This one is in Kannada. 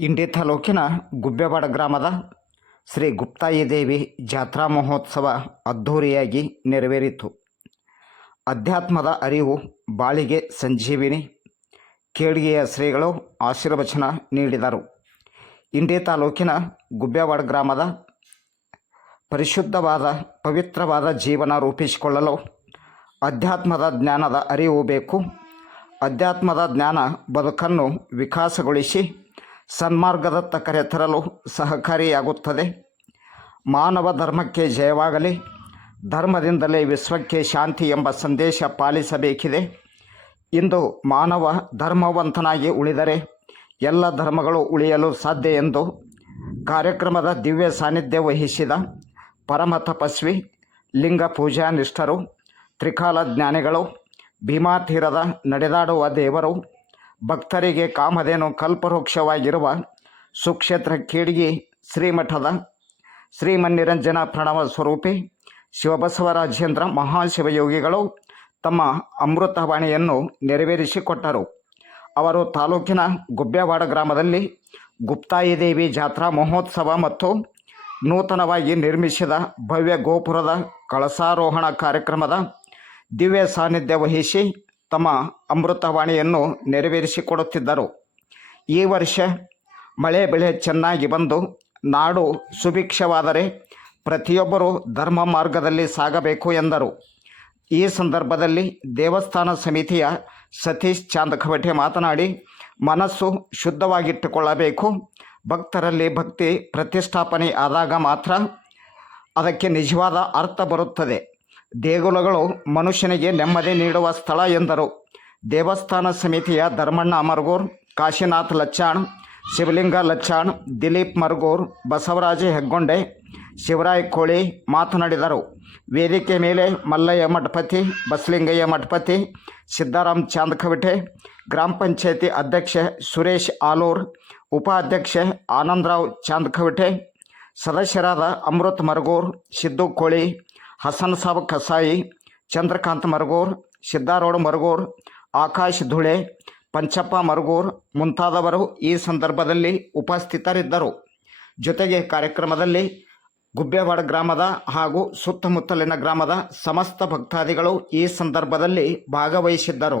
ಇಂಡಿ ತಾಲೂಕಿನ ಗುಬ್ಬೆವಾಡ ಗ್ರಾಮದ ಶ್ರೀ ಗುಪ್ತಾಯಿ ದೇವಿ ಜಾತ್ರಾ ಮಹೋತ್ಸವ ಅದ್ಧೂರಿಯಾಗಿ ನೆರವೇರಿತು. ಅಧ್ಯಾತ್ಮದ ಅರಿವು, ಬಾಳಿಗೆ ಸಂಜೀವಿನಿ, ಕೇಳಿಗೆಯ ಶ್ರೀಗಳು ಆಶೀರ್ವಚನ ನೀಡಿದರು. ಇಂಡಿ ತಾಲೂಕಿನ ಗುಬ್ಬೆವಾಡ ಗ್ರಾಮದ ಪರಿಶುದ್ಧವಾದ, ಪವಿತ್ರವಾದ ಜೀವನ ರೂಪಿಸಿಕೊಳ್ಳಲು ಅಧ್ಯಾತ್ಮದ ಜ್ಞಾನದ ಅರಿವು ಬೇಕು. ಅಧ್ಯಾತ್ಮದ ಜ್ಞಾನ ಬದುಕನ್ನು ವಿಕಾಸಗೊಳಿಸಿ ಸನ್ಮಾರ್ಗದತ್ತ ಕರೆತರಲು ಸಹಕಾರಿಯಾಗುತ್ತದೆ. ಮಾನವ ಧರ್ಮಕ್ಕೆ ಜಯವಾಗಲಿ, ಧರ್ಮದಿಂದಲೇ ವಿಶ್ವಕ್ಕೆ ಶಾಂತಿ ಎಂಬ ಸಂದೇಶ ಪಾಲಿಸಬೇಕಿದೆ. ಇಂದು ಮಾನವ ಧರ್ಮವಂತನಾಗಿ ಉಳಿದರೆ ಎಲ್ಲ ಧರ್ಮಗಳು ಉಳಿಯಲು ಸಾಧ್ಯ ಎಂದು ಕಾರ್ಯಕ್ರಮದ ದಿವ್ಯ ಸಾನ್ನಿಧ್ಯ ವಹಿಸಿದ ಪರಮ ತಪಸ್ವಿ, ಲಿಂಗ ಪೂಜಾ ನಿಷ್ಠರು ತ್ರಿಕಾಲ ಜ್ಞಾನಿಗಳು ಭೀಮಾತೀರದ ನಡೆದಾಡುವ ದೇವರು ಭಕ್ತರಿಗೆ ಕಾಮಧೇನು ಕಲ್ಪವೃಕ್ಷವಾಗಿರುವ ಸುಕ್ಷೇತ್ರ ಕೇಡಿಗಿ ಶ್ರೀಮಠದ ಶ್ರೀಮನ್ನಿರಂಜನ ಪ್ರಣವ ಸ್ವರೂಪಿ ಶಿವಬಸವರಾಜೇಂದ್ರ ಮಹಾಶಿವಯೋಗಿಗಳು ತಮ್ಮ ಅಮೃತವಾಣಿಯನ್ನು ನೆರವೇರಿಸಿಕೊಟ್ಟರು. ಅವರು ತಾಲೂಕಿನ ಗುಬ್ಬೇವಾಡ ಗ್ರಾಮದಲ್ಲಿ ಗುಪ್ತಾಯಿ ದೇವಿ ಜಾತ್ರಾ ಮಹೋತ್ಸವ ಮತ್ತು ನೂತನವಾಗಿ ನಿರ್ಮಿಸಿದ ಭವ್ಯ ಗೋಪುರದ ಕಳಸಾರೋಹಣ ಕಾರ್ಯಕ್ರಮದ ದಿವ್ಯ ಸಾನ್ನಿಧ್ಯ ವಹಿಸಿ ತಮ್ಮ ಅಮೃತವಾಣಿಯನ್ನು ನೆರವೇರಿಸಿಕೊಡುತ್ತಿದ್ದರು. ಈ ವರ್ಷ ಮಳೆ ಬೆಳೆ ಚೆನ್ನಾಗಿ ಬಂದು ನಾಡು ಸುಭಿಕ್ಷವಾದರೆ ಪ್ರತಿಯೊಬ್ಬರೂ ಧರ್ಮ ಮಾರ್ಗದಲ್ಲಿ ಸಾಗಬೇಕು ಎಂದರು. ಈ ಸಂದರ್ಭದಲ್ಲಿ ದೇವಸ್ಥಾನ ಸಮಿತಿಯ ಸತೀಶ್ ಚಾಂದಖವಟೆ ಮಾತನಾಡಿ, ಮನಸ್ಸು ಶುದ್ಧವಾಗಿಟ್ಟುಕೊಳ್ಳಬೇಕು, ಭಕ್ತರಲ್ಲಿ ಭಕ್ತಿ ಪ್ರತಿಷ್ಠಾಪನೆ ಆದಾಗ ಮಾತ್ರ ಅದಕ್ಕೆ ನಿಜವಾದ ಅರ್ಥ ಬರುತ್ತದೆ. ದೇಗುಲಗಳು ಮನುಷ್ಯನಿಗೆ ನೆಮ್ಮದಿ ನೀಡುವ ಸ್ಥಳ ಎಂದರು. ದೇವಸ್ಥಾನ ಸಮಿತಿಯ ಧರ್ಮಣ್ಣ ಮರ್ಗೂರ್, ಕಾಶಿನಾಥ್ ಲಚ್ಚಾಣ್, ಶಿವಲಿಂಗ ಲಚ್ಚಾಣ್, ದಿಲೀಪ್ ಮರ್ಗೂರ್, ಬಸವರಾಜ ಹೆಗ್ಗೊಂಡೆ, ಶಿವರಾಯ್ ಕೋಳಿ ಮಾತನಾಡಿದರು. ವೇದಿಕೆ ಮೇಲೆ ಮಲ್ಲಯ್ಯ ಮಠಪತಿ, ಬಸಲಿಂಗಯ್ಯ ಮಠಪತಿ, ಸಿದ್ದಾರಾಮ್ ಚಾಂದಕವಿಟೆ, ಗ್ರಾಮ ಪಂಚಾಯತಿ ಅಧ್ಯಕ್ಷ ಸುರೇಶ್ ಆಲೂರ್, ಉಪಾಧ್ಯಕ್ಷ ಆನಂದರಾವ್ ಚಾಂದಕವಿಟೆ, ಸದಸ್ಯರಾದ ಅಮೃತ್ ಮರಗೂರ್, ಸಿದ್ದು ಕೋಳಿ ಹಸನ್ ಸಾಬ್ ಕಸಾಯಿ, ಚಂದ್ರಕಾಂತ್ ಮರಗೂರ್ ಸಿದ್ದಾರೋಡ್ ಮರಗೂರ್, ಆಕಾಶ್ ಧುಳೆ, ಪಂಚಪ್ಪ ಮರಗೂರ್ ಮುಂತಾದವರು ಈ ಸಂದರ್ಭದಲ್ಲಿ ಉಪಸ್ಥಿತರಿದ್ದರು. ಜೊತೆಗೆ ಕಾರ್ಯಕ್ರಮದಲ್ಲಿ ಗುಬ್ಬೇವಾಡ ಗ್ರಾಮದ ಹಾಗೂ ಸುತ್ತಮುತ್ತಲಿನ ಗ್ರಾಮದ ಸಮಸ್ತ ಭಕ್ತಾದಿಗಳು ಈ ಸಂದರ್ಭದಲ್ಲಿ ಭಾಗವಹಿಸಿದ್ದರು.